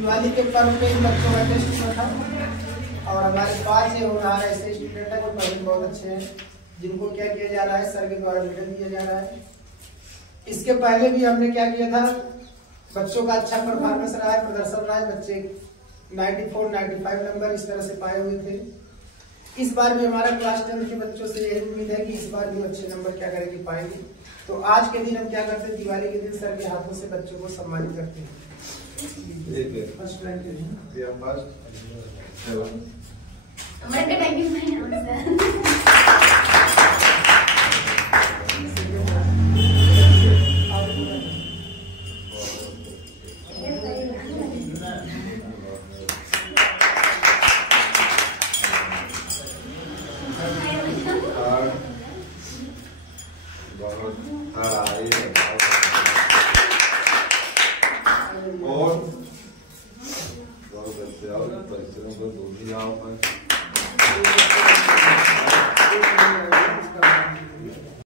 दिवाली के पर्व पे इन बच्चों का टेस्ट हुआ था और हमारे पास ये होनहार ऐसे स्टूडेंट है जो पढ़ने बहुत अच्छे हैं, जिनको क्या किया जा रहा है, सर के द्वारा मेडल दिया जा रहा है। इसके पहले भी हमने क्या किया था, बच्चों का अच्छा परफॉर्मेंस रहा है, प्रदर्शन रहा है, बच्चे 94, 95 नंबर इस तरह से पाए हुए थे। इस बार भी हमारा क्लास 10 के बच्चों से यही उम्मीद है कि इस बार भी अच्छे नंबर क्या करेंगे, पाएंगे। तो आज के दिन हम क्या करते हैं, दिवाली के दिन सर के हाथों से बच्चों को सम्मानित करते हैं। फर्स्ट रैंक के और बहुत अच्छे परिश्रम को दूर